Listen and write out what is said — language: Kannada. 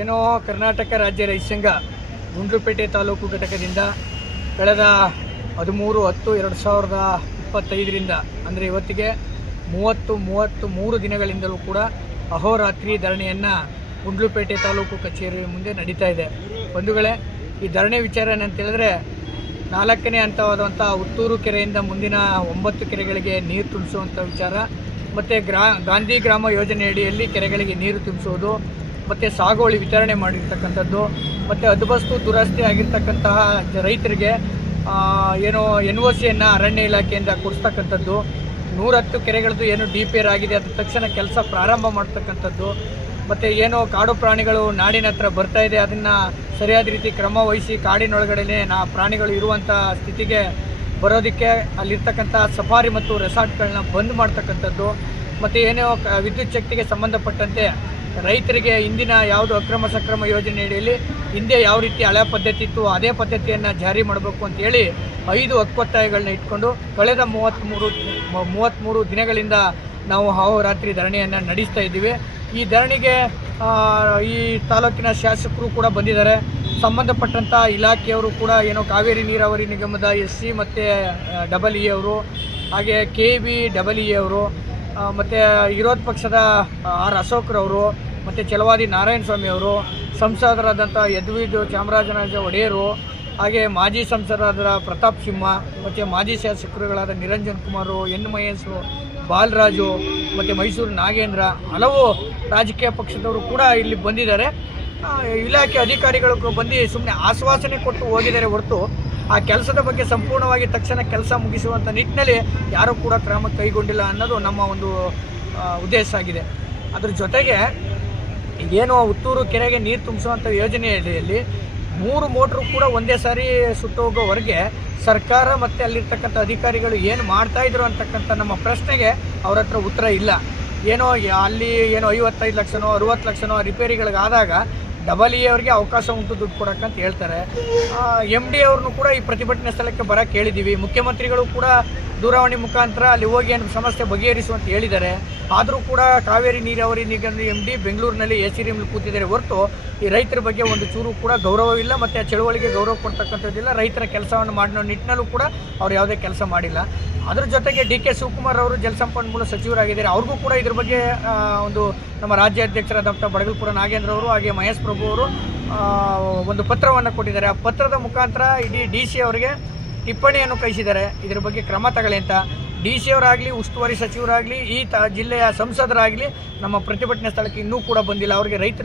ಏನೋ ಕರ್ನಾಟಕ ರಾಜ್ಯ ರೈತ ಸಂಘ ಗುಂಡ್ಲುಪೇಟೆ ತಾಲೂಕು ಘಟಕದಿಂದ ಕಳೆದ ಹದಿಮೂರು, ಹತ್ತು, ಎರಡು ಸಾವಿರದ ಇಪ್ಪತ್ತೈದರಿಂದ, ಅಂದರೆ ಇವತ್ತಿಗೆ ಮೂವತ್ತು ಮೂವತ್ತು ಮೂರು ದಿನಗಳಿಂದಲೂ ಕೂಡ ಅಹೋರಾತ್ರಿ ಧರಣಿಯನ್ನು ಗುಂಡ್ಲುಪೇಟೆ ತಾಲೂಕು ಕಚೇರಿ ಮುಂದೆ ನಡೀತಾ ಇದೆ. ಬಂಧುಗಳೇ, ಈ ಧರಣಿ ವಿಚಾರ ಏನಂತ ಹೇಳಿದ್ರೆ ನಾಲ್ಕನೇ ಹಂತವಾದಂಥ ಉತ್ತೂರು ಕೆರೆಯಿಂದ ಮುಂದಿನ ಒಂಬತ್ತು ಕೆರೆಗಳಿಗೆ ನೀರು ತುಂಬಿಸುವಂಥ ವಿಚಾರ, ಮತ್ತು ಗ್ರಾ, ಗಾಂಧಿ ಗ್ರಾಮ ಯೋಜನೆ ಅಡಿಯಲ್ಲಿ ಕೆರೆಗಳಿಗೆ ನೀರು ತುಂಬಿಸುವುದು ಮತ್ತು ಸಾಗುವಳಿ ವಿತರಣೆ ಮಾಡಿರ್ತಕ್ಕಂಥದ್ದು, ಮತ್ತು ಅದುಬಸ್ತು ದುರಸ್ತಿ ಆಗಿರ್ತಕ್ಕಂತಹ ರೈತರಿಗೆ ಏನು ಎನ್ ಒ ಸಿಯನ್ನು ಅರಣ್ಯ ಇಲಾಖೆಯಿಂದ ಕೊಡಿಸ್ತಕ್ಕಂಥದ್ದು, ನೂರತ್ತು ಕೆರೆಗಳದ್ದು ಏನು ಡಿ ಆಗಿದೆ ಅದ ತಕ್ಷಣ ಕೆಲಸ ಪ್ರಾರಂಭ ಮಾಡ್ತಕ್ಕಂಥದ್ದು, ಮತ್ತು ಏನು ಕಾಡು ಪ್ರಾಣಿಗಳು ನಾಡಿನ ಹತ್ರ ಬರ್ತಾ ಇದೆ, ಅದನ್ನು ಸರಿಯಾದ ರೀತಿ ಕ್ರಮ ವಹಿಸಿ ಕಾಡಿನೊಳಗಡೆ ನಾ ಪ್ರಾಣಿಗಳು ಇರುವಂಥ ಸ್ಥಿತಿಗೆ ಬರೋದಕ್ಕೆ ಅಲ್ಲಿರ್ತಕ್ಕಂಥ ಸಫಾರಿ ಮತ್ತು ರೆಸಾರ್ಟ್ಗಳನ್ನ ಬಂದ್ ಮಾಡ್ತಕ್ಕಂಥದ್ದು, ಮತ್ತು ಏನೋ ವಿದ್ಯುತ್ ಶಕ್ತಿಗೆ ಸಂಬಂಧಪಟ್ಟಂತೆ ರೈತರಿಗೆ ಇಂದಿನ ಯಾವುದು ಅಕ್ರಮ ಸಕ್ರಮ ಯೋಜನೆ ಅಡಿಯಲ್ಲಿ ಹಿಂದೆ ಯಾವ ರೀತಿ ಹಳೆ ಪದ್ಧತಿ ಇತ್ತು, ಅದೇ ಪದ್ಧತಿಯನ್ನು ಜಾರಿ ಮಾಡಬೇಕು ಅಂತೇಳಿ ಐದು ಹಕ್ಕೊತ್ತಾಯಗಳನ್ನ ಇಟ್ಕೊಂಡು ಕಳೆದ ಮೂವತ್ತ್ಮೂರು ಮೂವತ್ತ್ಮೂರು ದಿನಗಳಿಂದ ನಾವು ಅಹೋರಾತ್ರಿ ಧರಣಿಯನ್ನು ನಡೆಸ್ತಾ ಇದ್ದೀವಿ. ಈ ಧರಣಿಗೆ ಈ ತಾಲೂಕಿನ ಶಾಸಕರು ಕೂಡ ಬಂದಿದ್ದಾರೆ. ಸಂಬಂಧಪಟ್ಟಂಥ ಇಲಾಖೆಯವರು ಕೂಡ ಏನೋ ಕಾವೇರಿ ನೀರಾವರಿ ನಿಗಮದ ಎಸ್ ಸಿ ಮತ್ತು ಡಬಲ್ ಇ ಅವರು, ಹಾಗೆ ಕೆ ಬಿ ಡಬಲ್ ಇ ಅವರು ಮತ್ತು ವಿರೋಧ ಪಕ್ಷದ ಆರ್ ಅಶೋಕ್ರವರು, ಮತ್ತು ಚಲವಾದಿ ನಾರಾಯಣ ಸ್ವಾಮಿ ಅವರು ಸಂಸದರಾದಂಥ ಯದುವೀದ್ ಚಾಮರಾಜರಾಜ ಒಡೆಯರು, ಹಾಗೆ ಮಾಜಿ ಸಂಸದರಾದ ಪ್ರತಾಪ್ ಸಿಂಹ, ಮತ್ತು ಮಾಜಿ ಶಾಸಕರುಗಳಾದ ನಿರಂಜನ್ ಕುಮಾರು, ಎನ್ ಮಹೇಶು, ಬಾಲರಾಜು, ಮತ್ತು ಮೈಸೂರು ನಾಗೇಂದ್ರ, ಹಲವು ರಾಜಕೀಯ ಪಕ್ಷದವರು ಕೂಡ ಇಲ್ಲಿ ಬಂದಿದ್ದಾರೆ. ಇಲಾಖೆ ಅಧಿಕಾರಿಗಳಿಗೂ ಬಂದು ಸುಮ್ಮನೆ ಆಶ್ವಾಸನೆ ಕೊಟ್ಟು ಹೋಗಿದ್ದಾರೆ ಹೊರತು ಆ ಕೆಲಸದ ಬಗ್ಗೆ ಸಂಪೂರ್ಣವಾಗಿ ತಕ್ಷಣ ಕೆಲಸ ಮುಗಿಸುವಂಥ ನಿಟ್ಟಿನಲ್ಲಿ ಯಾರೂ ಕೂಡ ಕ್ರಮ ಕೈಗೊಂಡಿಲ್ಲ ಅನ್ನೋದು ನಮ್ಮ ಒಂದು ಉದ್ದೇಶ ಆಗಿದೆ. ಅದ್ರ ಜೊತೆಗೆ ಏನು ಉತ್ತೂರು ಕೆರೆಗೆ ನೀರು ತುಂಬಿಸುವಂಥ ಯೋಜನೆ ಅಡಿಯಲ್ಲಿ ಮೂರು ಮೋಟ್ರು ಕೂಡ ಒಂದೇ ಸಾರಿ ಸುಟ್ಟೋಗೋವರೆಗೆ ಸರ್ಕಾರ ಮತ್ತು ಅಲ್ಲಿರ್ತಕ್ಕಂಥ ಅಧಿಕಾರಿಗಳು ಏನು ಮಾಡ್ತಾ ಇದ್ರು ಅಂತಕ್ಕಂಥ ನಮ್ಮ ಪ್ರಶ್ನೆಗೆ ಅವ್ರ ಹತ್ರ ಉತ್ತರ ಇಲ್ಲ. ಏನೋ ಅಲ್ಲಿ ಏನೋ ಐವತ್ತೈದು ಲಕ್ಷನೋ, ಅರುವತ್ತು ಲಕ್ಷನೋ ರಿಪೇರಿಗಳಿಗಾದಾಗ ಡಬಲ್ ಇ ಅವ್ರಿಗೆ ಅವಕಾಶ ಉಂಟು ದುಡ್ಡು ಅಂತ ಹೇಳ್ತಾರೆ. ಎಂ ಡಿ ಅವ್ರನ್ನೂ ಕೂಡ ಈ ಪ್ರತಿಭಟನೆ ಸ್ಥಳಕ್ಕೆ ಬರಕ್ಕೆ ಕೇಳಿದ್ದೀವಿ. ಮುಖ್ಯಮಂತ್ರಿಗಳು ಕೂಡ ದೂರವಾಣಿ ಮುಖಾಂತರ ಅಲ್ಲಿ ಹೋಗಿ ಏನು ಸಮಸ್ಯೆ ಬಗೆಹರಿಸುವಂತ ಹೇಳಿದ್ದಾರೆ. ಆದರೂ ಕೂಡ ಕಾವೇರಿ ನೀರಾವರಿ ನಿಗಮ ಎಂ ಡಿ ಬೆಂಗಳೂರಿನಲ್ಲಿ ಎ ಸಿ ರಿಮ್ಲಿ ಕೂತಿದ್ದಾರೆ ಹೊರತು ಈ ರೈತರ ಬಗ್ಗೆ ಒಂದು ಚೂರು ಕೂಡ ಗೌರವವಿಲ್ಲ ಮತ್ತು ಆ ಚಳುವಳಿಗೆ ಗೌರವ ಕೊಡ್ತಕ್ಕಂಥದ್ದಿಲ್ಲ. ರೈತರ ಕೆಲಸವನ್ನು ಮಾಡೋ ನಿಟ್ಟಿನಲ್ಲೂ ಕೂಡ ಅವ್ರು ಯಾವುದೇ ಕೆಲಸ ಮಾಡಿಲ್ಲ. ಅದ್ರ ಜೊತೆಗೆ ಡಿ ಕೆ ಶಿವಕುಮಾರ್ ಅವರು ಜಲಸಂಪನ್ಮೂಲ ಸಚಿವರಾಗಿದ್ದಾರೆ. ಅವ್ರಿಗೂ ಕೂಡ ಇದ್ರ ಬಗ್ಗೆ ಒಂದು ನಮ್ಮ ರಾಜ್ಯಾಧ್ಯಕ್ಷರಾದಂಥ ಬಡಗಲ್ಪುರ ನಾಗೇಂದ್ರ ಅವರು ಹಾಗೆ ಮಹೇಶ್ ಪ್ರಭು ಅವರು ಒಂದು ಪತ್ರವನ್ನು ಕೊಟ್ಟಿದ್ದಾರೆ. ಆ ಪತ್ರದ ಮುಖಾಂತರ ಇಡೀ ಡಿ ಸಿ ಅವರಿಗೆ ಟಿಪ್ಪಣಿಯನ್ನು ಕಳಿಸಿದ್ದಾರೆ. ಇದ್ರ ಬಗ್ಗೆ ಕ್ರಮ ತಗೊಳ್ಳಿ ಅಂತ. ಡಿ ಸಿ ಅವರಾಗಲಿ, ಉಸ್ತುವಾರಿ ಸಚಿವರಾಗಲಿ, ಈ ತ, ಜಿಲ್ಲೆಯ ಸಂಸದರಾಗಲಿ ನಮ್ಮ ಪ್ರತಿಭಟನೆ ಸ್ಥಳಕ್ಕೆ ಇನ್ನೂ ಕೂಡ ಬಂದಿಲ್ಲ. ಅವರಿಗೆ ರೈತರು